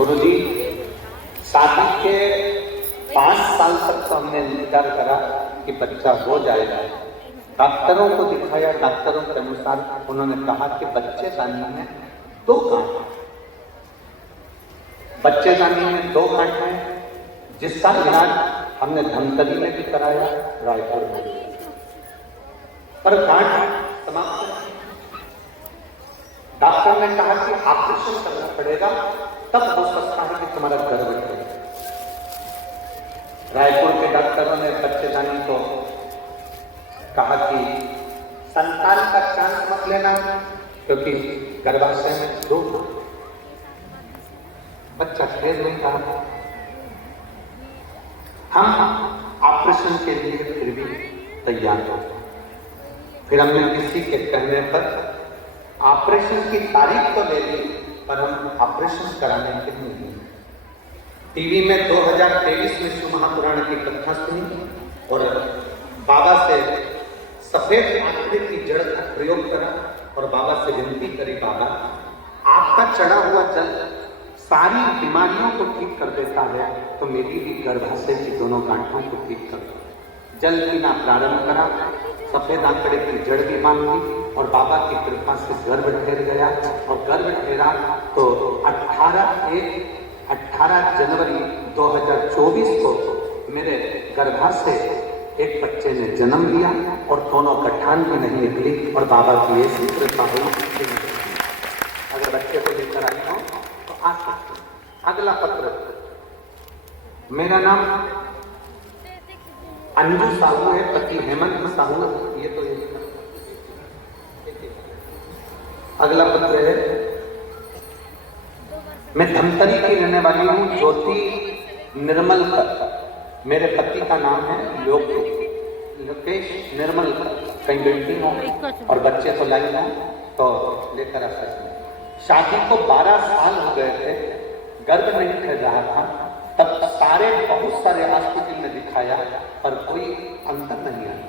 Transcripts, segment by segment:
गुरुजी, शादी के 5 साल तक तो हमने इंतजार करा कि बच्चा हो जाएगा। डॉक्टरों को दिखाया, डॉक्टरों के अनुसार उन्होंने कहा कि बच्चेदानी में 2 गांठ, बच्चेदानी में 2 गांठ है, जिसका इलाज हमने धमतरी में भी कराया, रायपुर में, पर गांठ समाप्त नहीं। डॉक्टर ने कहा कि ऑपरेशन करना पड़ेगा, तब हो सकता है कि तुम्हारा गर्भ निकले। रायपुर के डॉक्टरों ने बच्चेदानी को कहा कि संतान का चांस मत लेना, क्योंकि गर्भाशय में 2 बच्चा खेल नहीं रहा। हम ऑपरेशन के लिए फिर भी तैयार हो। फिर हमने किसी के कहने पर ऑपरेशन की तारीख तो ले ली, पर हम ऑपरेशन कराने के लिए टीवी में 2023 में शिव महापुराण की कथा सुनी और बाबा से सफेद आंकड़े की जड़ का प्रयोग करा और बाबा से विनती करी, बाबा आपका चढ़ा हुआ जल सारी बीमारियों को ठीक कर देता है, तो मेरी भी गर्भाशय की दोनों गांठों को ठीक कर दो। जल पीना प्रारंभ करा, सफेद आंकड़े की जड़ भी बांधी और बाबा की कृपा से गर्भ ठहर गया। और गर्भ ठहरा तो 18 जनवरी 2024 को मेरे गर्भाशय एक बच्चे ने जन्म लिया और दोनों गठान भी नहीं निकली और बाबा की ऐसी कृपा हुई। अगर बच्चे को लेकर आई हो तो आ सकते। अगला पत्र, मेरा नाम अंजू साहू है, पति हेमंत साहू। ये तो अगला पत्र है, मैं धमतरी की रहने वाली हूँ, ज्योति निर्मल कर। मेरे पति का नाम है लोकेश निर्मल कर। कहीं बैठी हूँ और बच्चे को लाई हूँ तो लेकर आ सकते। शादी को 12 साल हो गए थे, गर्भ नहीं ठहर रहा था। तब बहुत सारे हॉस्पिटल में दिखाया, पर कोई अंतर नहीं आया।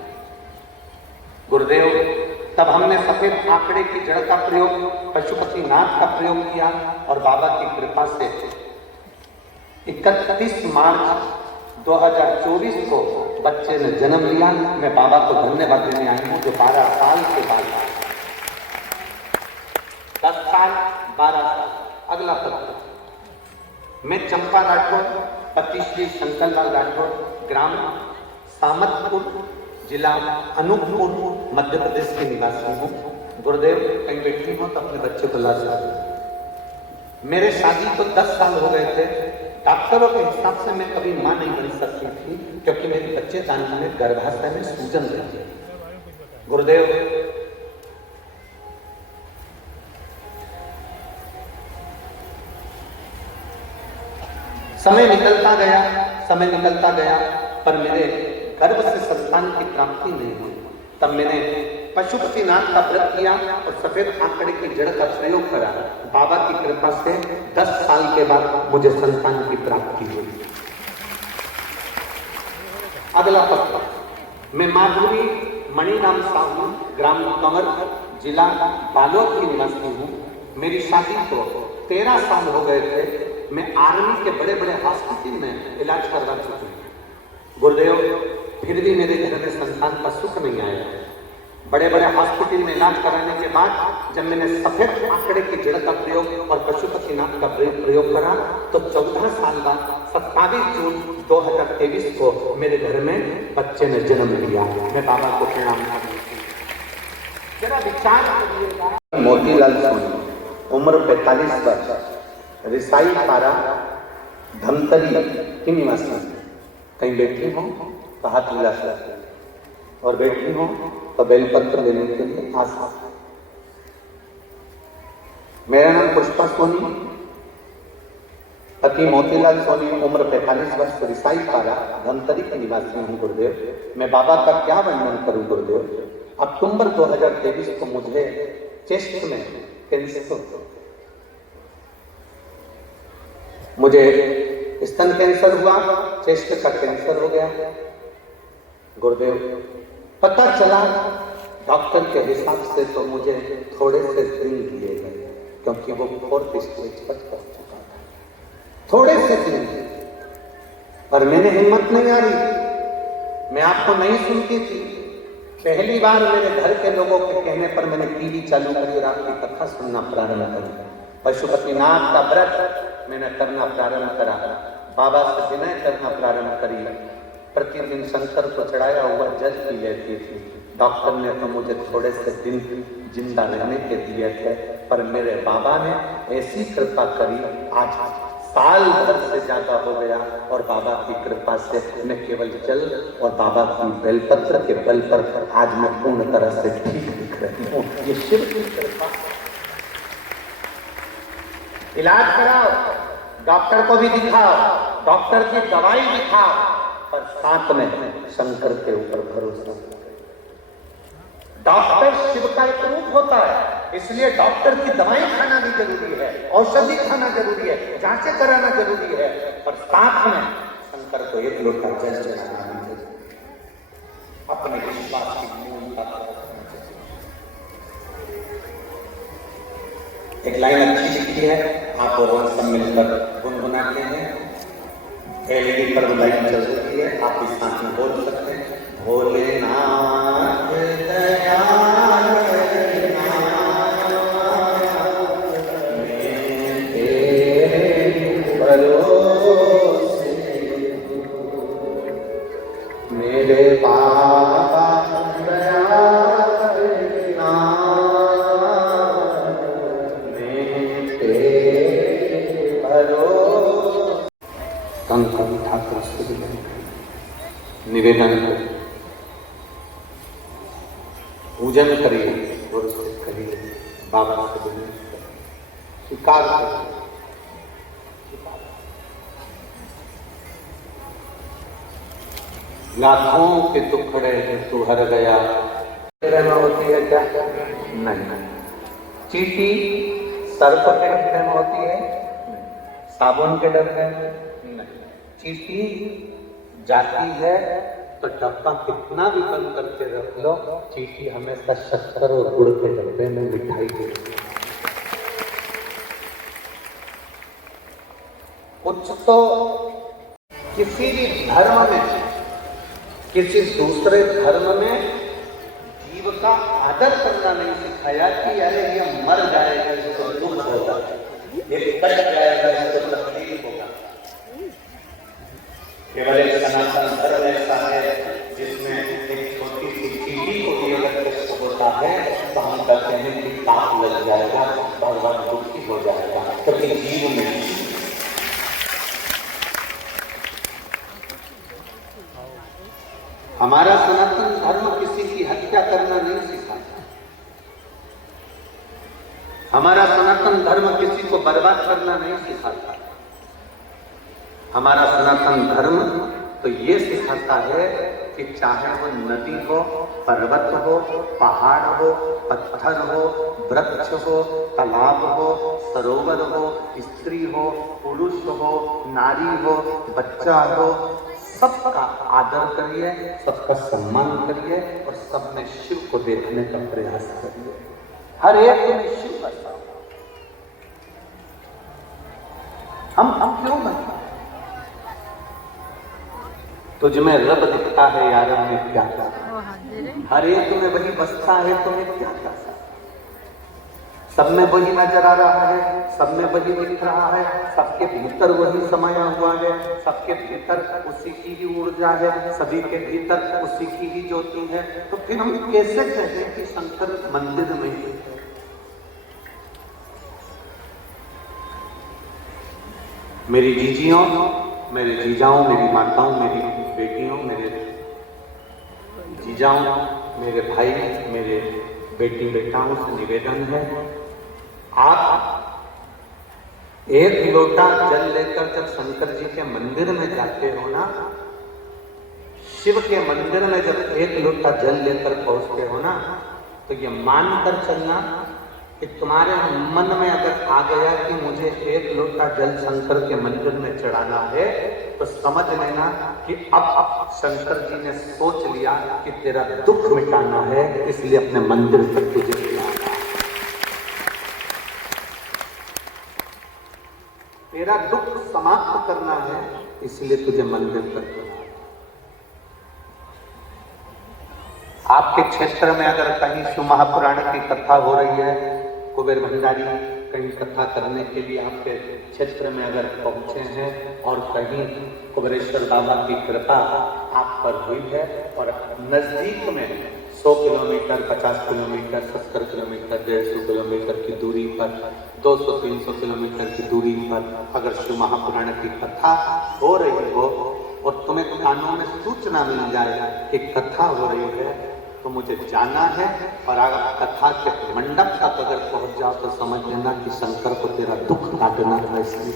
गुरुदेव, तब हमने सफेद आंकड़े की जड़ का प्रयोग, पशुपतिनाथ का प्रयोग किया और बाबा की कृपा से 31 मार्च 2024 को बच्चे ने जन्म लिया। मैं बाबा को धन्यवाद देने आई हूँ, जो 12 साल के बाद, 10 साल 12 साल। अगला पत्र, मैं चंपा राठौर, पति श्री शंकरलाल राठौर, ग्राम सामतपुर, जिला अनूपपुर, मध्य प्रदेश के निवासी हूँ। गुरुदेव, कहीं बैठी हूँ तो अपने बच्चे को ला सकते। मेरे शादी को 10 साल हो गए थे। डॉक्टरों के हिसाब से मैं कभी मां नहीं बन सकती थी, क्योंकि मेरे बच्चेदानी में गर्भाशय में सूजन थी। गुरुदेव, समय निकलता गया, पर मेरे गर्भ से संतान की प्राप्ति नहीं हुई। तब मैंने पशुपतिनाथ का व्रत किया और सफेद आंकड़े की जड़ का प्रयोग करा। बाबा की कृपा से 10 साल के बाद मुझे संतान की प्राप्ति हुई। अगला पत्र, मैं माधुरी मणिराम साहू, ग्राम कंवर, जिला बालोद की निवासी हूँ। मेरी शादी को 13 साल हो गए थे। मैं आर्मी के बड़े बड़े हॉस्पिटल में इलाज करवा चुकी हूँ। गुरुदेव, फिर भी मेरे घर में संतान का सुख नहीं आया। बड़े बड़े हॉस्पिटल में इलाज कराने के बाद जब मैंने सफेद आंकड़े की जड़ का प्रयोग और पशुपतिनाथ का प्रयोग करा, तो 14 साल बाद 27 जून 2023 को मेरे घर में बच्चे ने जन्म लिया। मैं बाबा को प्रणाम करती हूँ। जरा विचार करिएगा। मोतीलाल सोनी, उम्र 45 वर्ष, रिसाई पारा, धमतरी की निवासी। कहीं बैठी हूँ तो हाथ मिला सकते और बैठी हूँ तो बेलपत्र लेने के लिए आ सकते। मेरा नाम पुष्पा सोनी, पति मोतीलाल सोनी, उम्र 45 वर्ष, रिसाई पारा, धमतरी के निवासी हूँ। गुरुदेव, मैं बाबा का क्या वर्णन करूँ। गुरुदेव, अक्टूबर 2023 को मुझे चेस्ट में कैंसर, मुझे स्तन कैंसर हुआ, चेस्ट का कैंसर हो गया। गुरुदेव, पता चला डॉक्टर के हिसाब से तो मुझे थोड़े से दिन दिए गए, क्योंकि वो 4th स्टेज पर पहुंच चुका था। थोड़े से दिन, पर मैंने हिम्मत नहीं हारी। मैं आपको नहीं सुनती थी। पहली बार मेरे घर के लोगों के कहने पर मैंने टीवी चालू करी और आपकी कथा सुनना प्रारंभ करी। पशुपतिनाथ का व्रत मैंने करना प्रारंभ करा, बाबा से विनय करना प्रारंभ करी। प्रतिदिन शंकर को चढ़ाया हुआ जल पी लेती थी। डॉक्टर ने तो मुझे थोड़े से दिन जिंदा रहने के दिए थे, पर मेरे बाबा ने ऐसी कृपा करी, आज साल भर से ज्यादा हो गया और बाबा की कृपा से मैं केवल जल और बाबा की बेलपत्र के बल पर आज मैं पूर्ण तरह से ठीक दिख रही हूँ। ये शिव की कृपा। इलाज कराओ, डॉक्टर को भी दिखाओ, डॉक्टर की दवाई दिखाओ, पर साथ में शंकर के ऊपर भरोसा। डॉक्टर शिव का एक रूप होता है, इसलिए डॉक्टर की दवाई खाना भी जरूरी है, औषधि खाना जरूरी है, जांचें कराना जरूरी है, पर साथ में शंकर को एक लोटा जल चढ़ाना भी जरूरी है। अपने विश्वास की मूलता रखना चाहिए। एक लाइन अच्छी लिखी है, आप और सब मिलकर गुनगुनाते हैं। एलईडी पर लाइन चल रही है, आप इस साथ में बोल सकते हैं, भोलेनाथ दयाल मेरे बाबा दयाल कंकड़ ठाकुर से निवेदन करिए, पूजन करिए और उससे करिए, बाबा से स्वीकार करिए। लाखों के दुखड़े तू हर गया, में होती है क्या? नहीं। चींटी सर्प के डर में होती है, साबुन के डर में नहीं। चींटी जाती है तो डब्बा कितना भी बंद करके रख लो, चींटी हमेशा शक्कर और गुड़ के डब्बे में मिठाई देती है। कुछ तो किसी भी धर्म में, किसी दूसरे धर्म में जीव का आदर करना नहीं सिखाया कि अरे ये मर जाएगा इसको दुख होगा, ये कट जाएगा इसको तकलीफ होगा। केवल एक सनातन धर्म ऐसा है जिसमें एक छोटी सी चीटी को भी अगर कष्ट होता है तो हम कहते हैं कि पाप लग जाएगा, भगवान दुखी हो जाएगा, क्योंकि जीव में हमारा सनातन धर्म किसी की हत्या करना नहीं सिखाता। हमारा सनातन धर्म किसी को बर्बाद करना नहीं सिखाता। हमारा सनातन धर्म तो ये सिखाता है कि चाहे वो नदी हो, पर्वत हो, पहाड़ हो, पत्थर हो, वृक्ष हो, तालाब हो, सरोवर हो, स्त्री हो, पुरुष हो, नारी हो, बच्चा हो, सबका आदर करिए, सबका सम्मान करिए और सब में शिव को देखने का प्रयास करिए। हर एक में शिव बसा। हम क्यों नहीं? तुझ में रब दिखता है यार, में क्या था? हर एक में वही बसता है, तुम्हें क्या था? सब में वही नजर आ रहा है, सब में वही दिख रहा है, सबके भीतर वही समाया हुआ है, सबके भीतर उसी की ही ऊर्जा है, सभी के भीतर उसी की ही ज्योति है। तो फिर हम कैसे कहते हैं कि शंकर मंदिर में है? मेरी जीजियों, मेरे जीजाओं, मेरी माताओं, मेरी बेटियों, मेरे जीजाओं, मेरे भाई, मेरे बेटी बेटाओं से निवेदन है, आप एक लोटा जल लेकर जब शंकर जी के मंदिर में जाते हो ना, शिव के मंदिर में जब एक लोटा जल लेकर पहुंचते हो ना, तो ये मानकर चलना कि तुम्हारे मन में अगर आ गया कि मुझे एक लोटा जल शंकर के मंदिर में चढ़ाना है, तो समझ लेना कि अब शंकर जी ने सोच लिया कि तेरा दुख मिटाना है, इसलिए अपने मंदिर तक तुझे बुलाया। तेरा दुख समाप्त करना है, इसलिए तुझे मंदिर पर बुलाया। आपके क्षेत्र में अगर कहीं शिव महापुराण की कथा हो रही है, कुबेर भंडारी कहीं कथा करने के लिए आपके क्षेत्र में अगर पहुंचे हैं और कहीं कुबेरेश्वर बाबा की कृपा आप पर हुई है और नजदीक में 100 किलोमीटर, 50 किलोमीटर, 70 किलोमीटर, 150 किलोमीटर की दूरी पर, 200-300 किलोमीटर की दूरी पर अगर शिव महापुराण की कथा हो रही हो और तुम्हें कानों में सूचना मिल जाए कि कथा हो रही है, तो मुझे जाना है। और अगर कथा के मंडप तक अगर पहुंच जाओ तो समझ लेना कि शंकर को तेरा दुख काटना है, इसलिए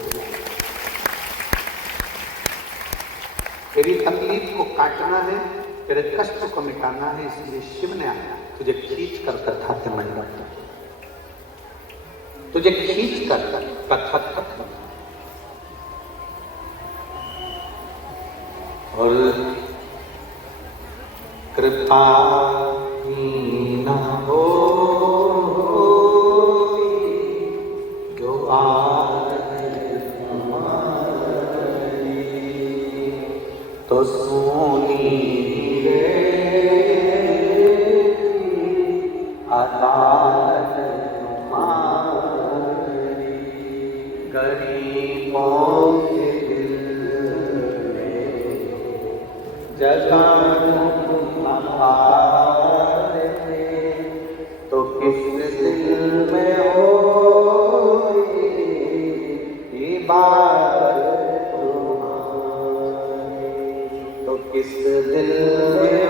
तेरी तकलीफ को काटना है, तेरे कष्ट को मिटाना है, इसलिए शिव ने आया तुझे खींच कर कथा के मंडप तक, तुझे खींच कर कथा तक। और कृपा न हो जो तो सुनी अदालत तुम्हारी, गरीबों के दिल में जगह तो किस दिल में हो इबादत तुम्हारी, तो किस दिल में